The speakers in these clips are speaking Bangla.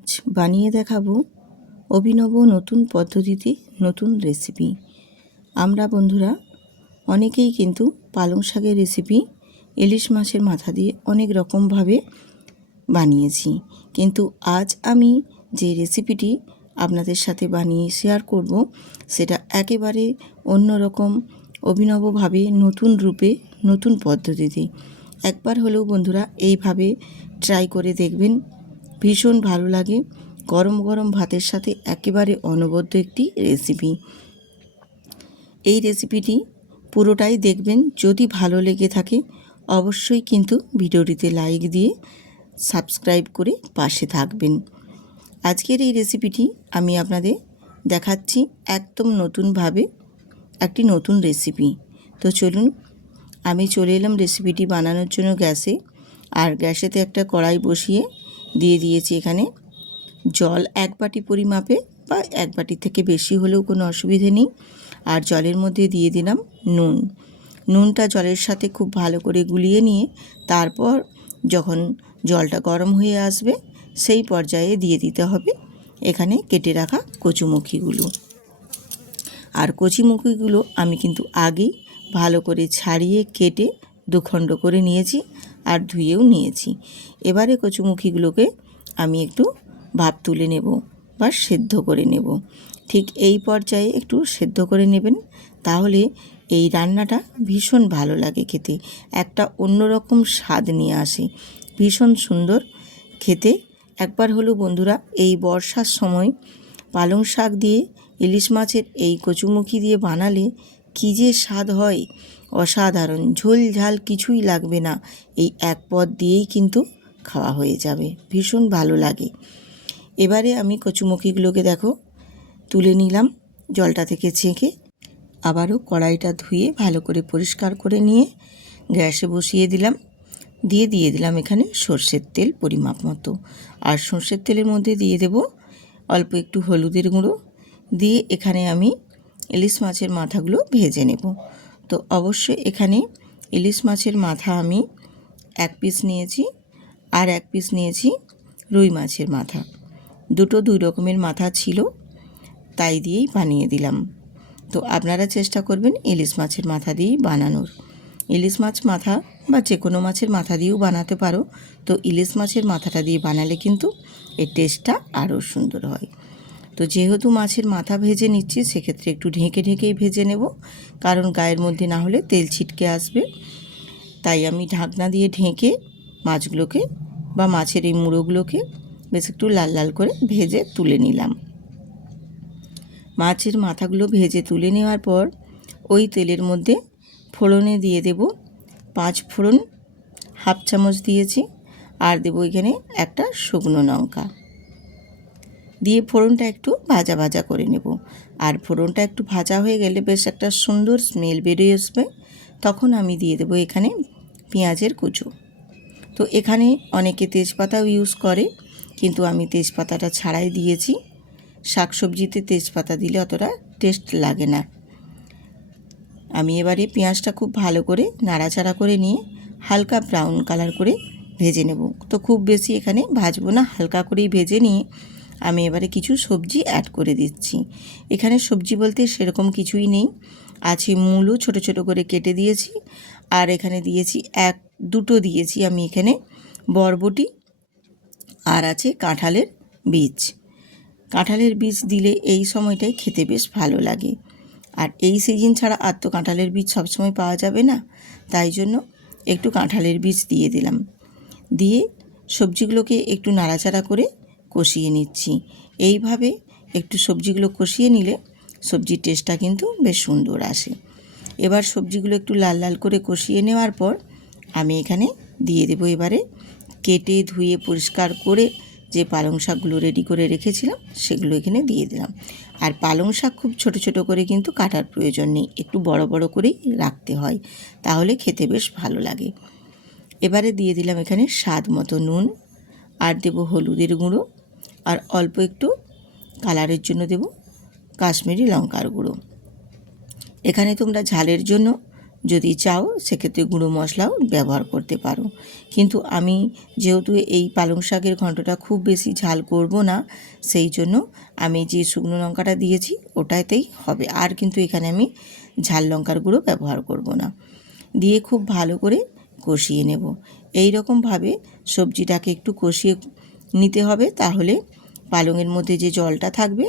আজ বানিয়ে দেখাবো অভিনব নতুন পদ্ধতিতে নতুন রেসিপি। আমরা বন্ধুরা অনেকেই কিন্তু পালং শাকের রেসিপি ইলিশ মাছের মাথা দিয়ে অনেক রকমভাবে বানিয়েছি, কিন্তু আজ আমি যে রেসিপিটি আপনাদের সাথে বানিয়ে শেয়ার করব সেটা একেবারে অন্যরকম, অভিনবভাবে, নতুন রূপে, নতুন পদ্ধতিতে। একবার হলেও বন্ধুরা এইভাবে ট্রাই করে দেখবেন, ভীষণ ভালো লাগে। গরম গরম ভাতের সাথে একেবারে অনবদ্য একটি রেসিপি। এই রেসিপিটি পুরোটাই দেখবেন, যদি ভালো লেগে থাকে অবশ্যই কিন্তু ভিডিওটিতে লাইক দিয়ে সাবস্ক্রাইব করে পাশে থাকবেন। আজকের এই রেসিপিটি আমি আপনাদের দেখাচ্ছি একদম নতুনভাবে, একটি নতুন রেসিপি। তো চলুন, আমি চলে এলাম রেসিপিটি বানানোর জন্য গ্যাসে। আর গ্যাসেতে একটা কড়াই বসিয়ে দিয়ে দিয়েছি এখানে জল 1 বাটি পরিমাপে, বা 1 বাটি থেকে বেশি হলেও কোনো অসুবিধে নেই। আর জলের মধ্যে দিয়ে দিলাম নুন। নুনটা জলের সাথে খুব ভালো করে গুলিয়ে নিয়ে তারপর যখন জলটা গরম হয়ে আসবে সেই পর্যায়ে দিয়ে দিতে হবে এখানে কেটে রাখা কচুমুখিগুলো। আর কচুমুখিগুলো আমি কিন্তু আগেই ভালো করে ছাড়িয়ে কেটে দুখণ্ড করে নিয়েছি আর ধুয়েও নিয়েছি। এবারে কচুমুখিগুলোকে আমি একটু ভাপ তুলে নেব বা সেদ্ধ করে নেব। ঠিক এই পর্যায়ে একটু সেদ্ধ করে নেবেন, তাহলে এই রান্নাটা ভীষণ ভালো লাগে খেতে, একটা অন্যরকম স্বাদ নিয়ে আসে, ভীষণ সুন্দর খেতে। একবার হলো বন্ধুরা এই বর্ষার সময় পালং শাক দিয়ে ইলিশ মাছের এই কচুমুখি দিয়ে বানালে কী যে স্বাদ হয়, অসাধারণ। ঝোল ঝাল কিছুই লাগবে না, এই এক পদ দিয়েই কিন্তু খাওয়া হয়ে যাবে, ভীষণ ভালো লাগে। এবারে আমি কচুমুখিগুলোকে দেখো তুলে নিলাম জলটা থেকে ছেঁকে। আবারও কড়াইটা ধুয়ে ভালো করে পরিষ্কার করে নিয়ে গ্যাসে বসিয়ে দিলাম। দিয়ে দিলাম এখানে সর্ষের তেল পরিমাপ মতো। আর সর্ষের তেলের মধ্যে দিয়ে দেব অল্প একটু হলুদের গুঁড়ো। দিয়ে এখানে আমি ইলিশ মাছের মাথাগুলো ভেজে নেব। তো অবশ্যই এখানে ইলিশ মাছের মাথা আমি 1 পিস নিয়েছি, আর 1 পিস নিয়েছি রুই মাছের মাথা। দুটো 2 রকমের মাথা ছিল, তাই দিয়েই বানিয়ে দিলাম। তো আপনারা চেষ্টা করবেন ইলিশ মাছের মাথা দিয়েই বানানোর। ইলিশ মাছ মাথা বা যে কোনো মাছের মাথা দিয়েও বানাতে পারো, তো ইলিশ মাছের মাথাটা দিয়ে বানালে কিন্তু এর টেস্টটা আরও সুন্দর হয়। তো যেহেতু মাছের মাথা ভেজে নিচ্ছি, সেক্ষেত্রে একটু ঢেকে ঢেকেই ভেজে নেব, কারণ গায়ের মধ্যে না হলে তেল ছিটকে আসবে। তাই আমি ঢাকনা দিয়ে ঢেকে মাছগুলোকে বা মাছের এই মুড়োগুলোকে বেশ একটু লাল লাল করে ভেজে তুলে নিলাম। মাছের মাথাগুলো ভেজে তুলে নেওয়ার পর ওই তেলের মধ্যে ফোড়নে দিয়ে দেব 5 ফোড়ন, 1/2 চামচ দিয়েছি, আর দেব এখানে একটা শুকনো লঙ্কা। দিয়ে ফোড়নটা একটু ভাজা ভাজা করে নেব। আর ফোড়নটা একটু ভাজা হয়ে গেলে বেশ একটা সুন্দর স্মেল বেরিয়ে আসবে, তখন আমি দিয়ে দেব এখানে পেঁয়াজের কুচো। তো এখানে অনেকে তেজপাতাও ইউজ করে, কিন্তু আমি তেজপাতাটা ছাড়াই দিয়েছি। শাকসবজিতে তেজপাতা দিলে অতটা টেস্ট লাগে না। আমি এবারে পেঁয়াজটা খুব ভালো করে নাড়াচাড়া করে নিয়ে হালকা ব্রাউন কালার করে ভেজে নেব। তো খুব বেশি এখানে ভাজবো না, হালকা করেই ভেজে নিয়ে আমি এবারে কিছু সবজি অ্যাড করে দিচ্ছি। এখানে সবজি বলতে সেরকম কিছুই নেই, আছে মূলো ছোট ছোট করে কেটে দিয়েছি, আর এখানে দিয়েছি দুটো দিয়েছি আমি এখানে বরবটি, আর আছে কাঁঠালের বীজ। কাঁঠালের বীজ দিলে এই সময়টায় খেতে বেশ ভালো লাগে। আর এই সিজন ছাড়া আর তো কাঁঠালের বীজ সবসময় পাওয়া যাবে না, তাই জন্য একটু কাঁঠালের বীজ দিয়ে দিলাম। দিয়ে সবজিগুলোকে একটু নাড়াচাড়া করে কষিয়ে নিচ্ছি। এইভাবে একটু সবজিগুলো কষিয়ে নিলে সবজির টেস্টটা কিন্তু বেশ সুন্দর আসে। এবার সবজিগুলো একটু লাল লাল করে কষিয়ে নেওয়ার পর আমি এখানে দিয়ে দেবো এবারে কেটে ধুয়ে পরিষ্কার করে যে পালং শাকগুলো রেডি করে রেখেছিলাম সেগুলো এখানে দিয়ে দিলাম। আর পালং শাক খুব ছোট ছোট করে কিন্তু কাটার প্রয়োজন নেই, একটু বড় বড় করেই রাখতে হয়, তাহলে খেতে বেশ ভালো লাগে। এবারে দিয়ে দিলাম এখানে স্বাদ মতো নুন, আর দেব হলুদের গুঁড়ো, আর অল্প একটু কালারের জন্য দেব কাশ্মীরি লঙ্কার গুঁড়ো। এখানে তোমরা ঝালের জন্য যদি চাও সেক্ষেত্রে গুঁড়ো মশলাও ব্যবহার করতে পারো। কিন্তু আমি যেহেতু এই পালং শাকের ঘন্টটা খুব বেশি ঝাল করব না, সেই জন্য আমি যে শুকনো লঙ্কাটা দিয়েছি ওটাতেই হবে, আর কিন্তু এখানে আমি ঝাল লঙ্কার গুঁড়ো ব্যবহার করব না। দিয়ে খুব ভালো করে কষিয়ে নেব। এই রকমভাবে সবজিটাকে একটু কষিয়ে নিতে হবে, তাহলে পালংয়ের মধ্যে যে জলটা থাকবে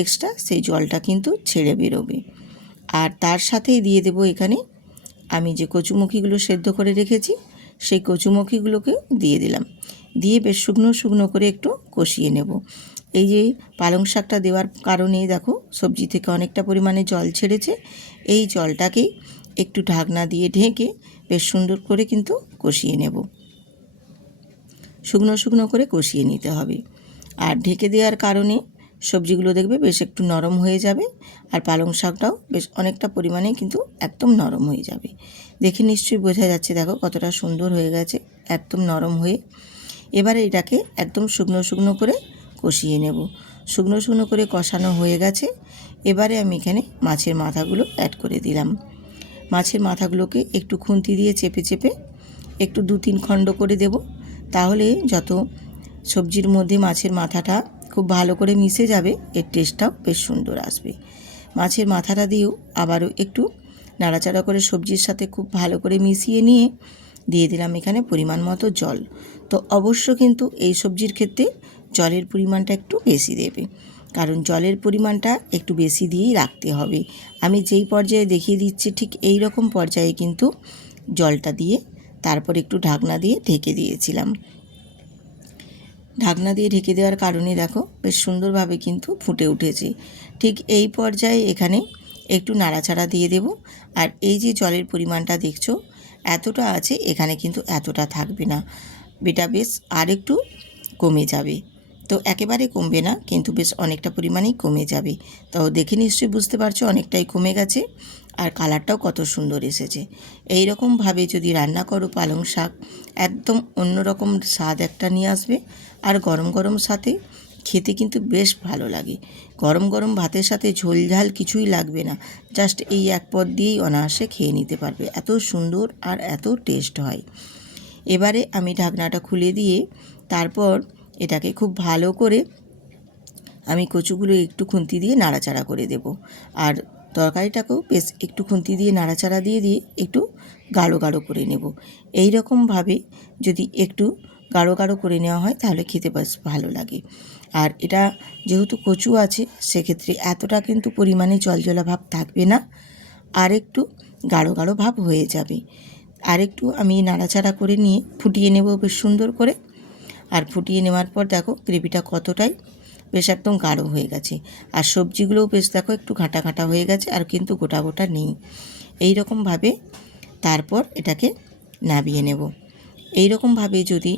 এক্সট্রা, সেই জলটা কিন্তু ছেড়ে বেরোবে। আর তার সাথেই দিয়ে দেব এখানে আমি যে কচুমুখিগুলো সেদ্ধ করে রেখেছি, সেই কচুমুখিগুলোকে দিয়ে দিলাম। দিয়ে বেশ শুকনো শুকনো করে একটু কষিয়ে নেব। এই যে পালং শাকটা দেওয়ার কারণে দেখো সবজি থেকে অনেকটা পরিমাণে জল ছেড়েছে। এই জলটাকেই একটু ঢাকনা দিয়ে ঢেকে বেশ সুন্দর করে কিন্তু কষিয়ে নেব। শুকনো শুকনো করে কষিয়ে নিতে হবে। আর ঢেকে দেওয়ার কারণে সবজিগুলো দেখবে বেশ একটু নরম হয়ে যাবে, আর পালং শাকটাও বেশ অনেকটা পরিমাণে কিন্তু একদম নরম হয়ে যাবে। দেখে নিশ্চয়ই বোঝা যাচ্ছে দেখো কতটা সুন্দর হয়ে গেছে একদম নরম হয়ে। এবারে এটাকে একদম শুকনো শুকনো করে কষিয়ে নেব। শুকনো শুকনো করে কষানো হয়ে গেছে। এবারে আমি এখানে মাছের মাথাগুলো অ্যাড করে দিলাম। মাছের মাথাগুলোকে একটু খুন্তি দিয়ে চেপে চেপে একটু 2-3 খণ্ড করে দেব, তাহলে যত সবজির মধ্যে মাছের মাথাটা খুব ভালো করে মিশে যাবে, এর টেস্টটাও বেশ সুন্দর আসবে। মাছের মাথাটা দিয়েও আবারও একটু নাড়াচাড়া করে সবজির সাথে খুব ভালো করে মিশিয়ে নিয়ে দিয়ে দিলাম এখানে পরিমাণ মতো জল। তো অবশ্য কিন্তু এই সবজির ক্ষেত্রে জলের পরিমাণটা একটু বেশি দেবে, কারণ জলের পরিমাণটা একটু বেশি দিয়েই রাখতে হবে। আমি যেই পর্যায়ে দেখিয়ে দিচ্ছি ঠিক এই রকম পর্যায়ে কিন্তু জলটা দিয়ে তারপর একটু ঢাকনা দিয়ে ঢেকে দিয়েছিলাম। ঢাকনা দিয়ে ঢেকে দেওয়ার কারণে দেখো বেশ সুন্দরভাবে কিন্তু ফুটে উঠেছে। ঠিক এই পর্যায়ে এখানে একটু নাড়াচাড়া দিয়ে দেব। আর এই যে জলের পরিমাণটা দেখছো এতটা আছে, এখানে কিন্তু এতটা থাকবে না, এটা বেশ আর একটু কমে যাবে। তো একেবারে কমবে না, কিন্তু বেশ অনেকটা পরিমাণেই কমে যাবে। তো দেখে নিশ্চয়ই বুঝতে পারছো অনেকটাই কমে গেছে, আর কালারটাও কত সুন্দর এসেছে। এই রকমভাবে যদি রান্না করো পালং শাক, একদম অন্যরকম স্বাদ একটা নিয়ে আসবে। আর গরম গরম সাথে খেতে কিন্তু বেশ ভালো লাগে। গরম গরম ভাতের সাথে ঝোল ঝাল কিছুই লাগবে না, জাস্ট এই এক পদ দিয়েই অনায়াসে খেয়ে নিতে পারবে, এত সুন্দর আর এত টেস্ট হয়। এবারে আমি ঢাকনাটা খুলে দিয়ে তারপর এটাকে খুব ভালো করে আমি কচুগুলো একটু খুন্তি দিয়ে নাড়াচাড়া করে দেব। আর তরকারিটাকেও বেশ একটু খুন্তি দিয়ে নাড়াচাড়া দিয়ে দিয়ে একটু গাঢ় গাঢ় করে নেব। এই রকমভাবে যদি একটু গাঢ় গাঢ় করে নেওয়া হয় তাহলে খেতে বেশ ভালো লাগে। আর এটা যেহেতু কচু আছে সেক্ষেত্রে এতটা কিন্তু পরিমাণে জলজলা ভাব থাকবে না, আর একটু গাঢ় গাঢ় ভাব হয়ে যাবে। আর একটু আমি নাড়াচাড়া করে নিয়ে ফুটিয়ে নেব বেশ সুন্দর করে। আর ফুটিয়ে নেওয়ার পর দেখো গ্রেভিটা কতটাই বেশ একদম গাঢ় হয়ে গেছে, আর সবজিগুলোও বেশ দেখো একটু ঘাটা ঘাটা হয়ে গেছে, আর কিন্তু গোটা গোটা নেই। এই রকমভাবে তারপর এটাকে নামিয়ে নেব। এই রকমভাবে যদি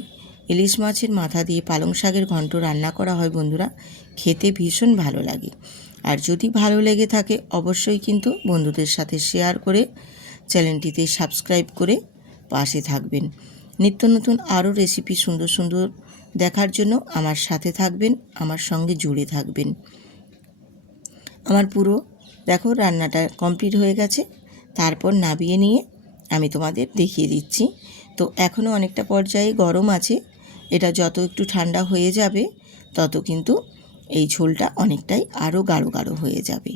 ইলিশ মাছের মাথা দিয়ে পালং শাকের ঘন্ট রান্না করা হয় বন্ধুরা, খেতে ভীষণ ভালো লাগে। আর যদি ভালো লেগে থাকে অবশ্যই কিন্তু বন্ধুদের সাথে শেয়ার করে চ্যানেলটিতে সাবস্ক্রাইব করে পাশে থাকবেন। নিত্য নতুন আরও রেসিপি সুন্দর সুন্দর দেখার জন্য আমার সাথে থাকবেন, আমার সঙ্গে জুড়ে থাকবেন। আমার পুরো দেখো রান্নাটা কমপ্লিট হয়ে গেছে। তারপর নামিয়ে নিয়ে আমি তোমাদের দেখিয়ে দিচ্ছি। তো এখনও অনেকটা পর্যায়ে গরম আছে, এটা যত একটু ঠান্ডা হয়ে যাবে তত কিন্তু এই ঝোলটা অনেকটাই আরও গাঢ় গাঢ় হয়ে যাবে।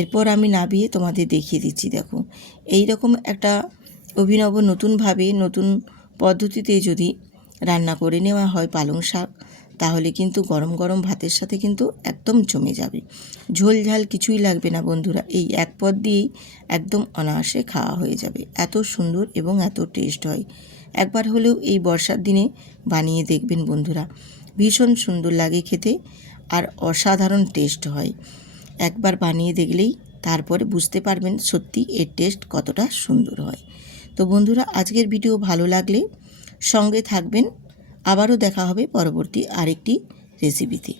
এরপর আমি নামিয়ে তোমাদের দেখিয়ে দিচ্ছি। দেখো এই রকম একটা অভিনব নতুনভাবে নতুন পদ্ধতিতে যদি রান্না করে নেওয়া হয় পালং শাক, তাহলে কিন্তু গরম গরম ভাতের সাথে কিন্তু একদম জমে যাবে। ঝোল ঝাল কিছুই লাগবে না বন্ধুরা, এই এক পদ দিয়েই একদম অনায়াসে খাওয়া হয়ে যাবে। এত সুন্দর এবং এত টেস্ট হয়। একবার হলেও এই বর্ষার দিনে বানিয়ে দেখবেন বন্ধুরা, ভীষণ সুন্দর লাগে খেতে আর অসাধারণ টেস্ট হয়। একবার বানিয়ে দেখলেই তারপরে বুঝতে পারবেন সত্যি এর টেস্ট কতটা সুন্দর হয়। তো বন্ধুরা আজকের ভিডিও ভালো লাগলে সঙ্গে থাকবেন, আবারও দেখা হবে পরবর্তী আরেকটি রেসিপিতে।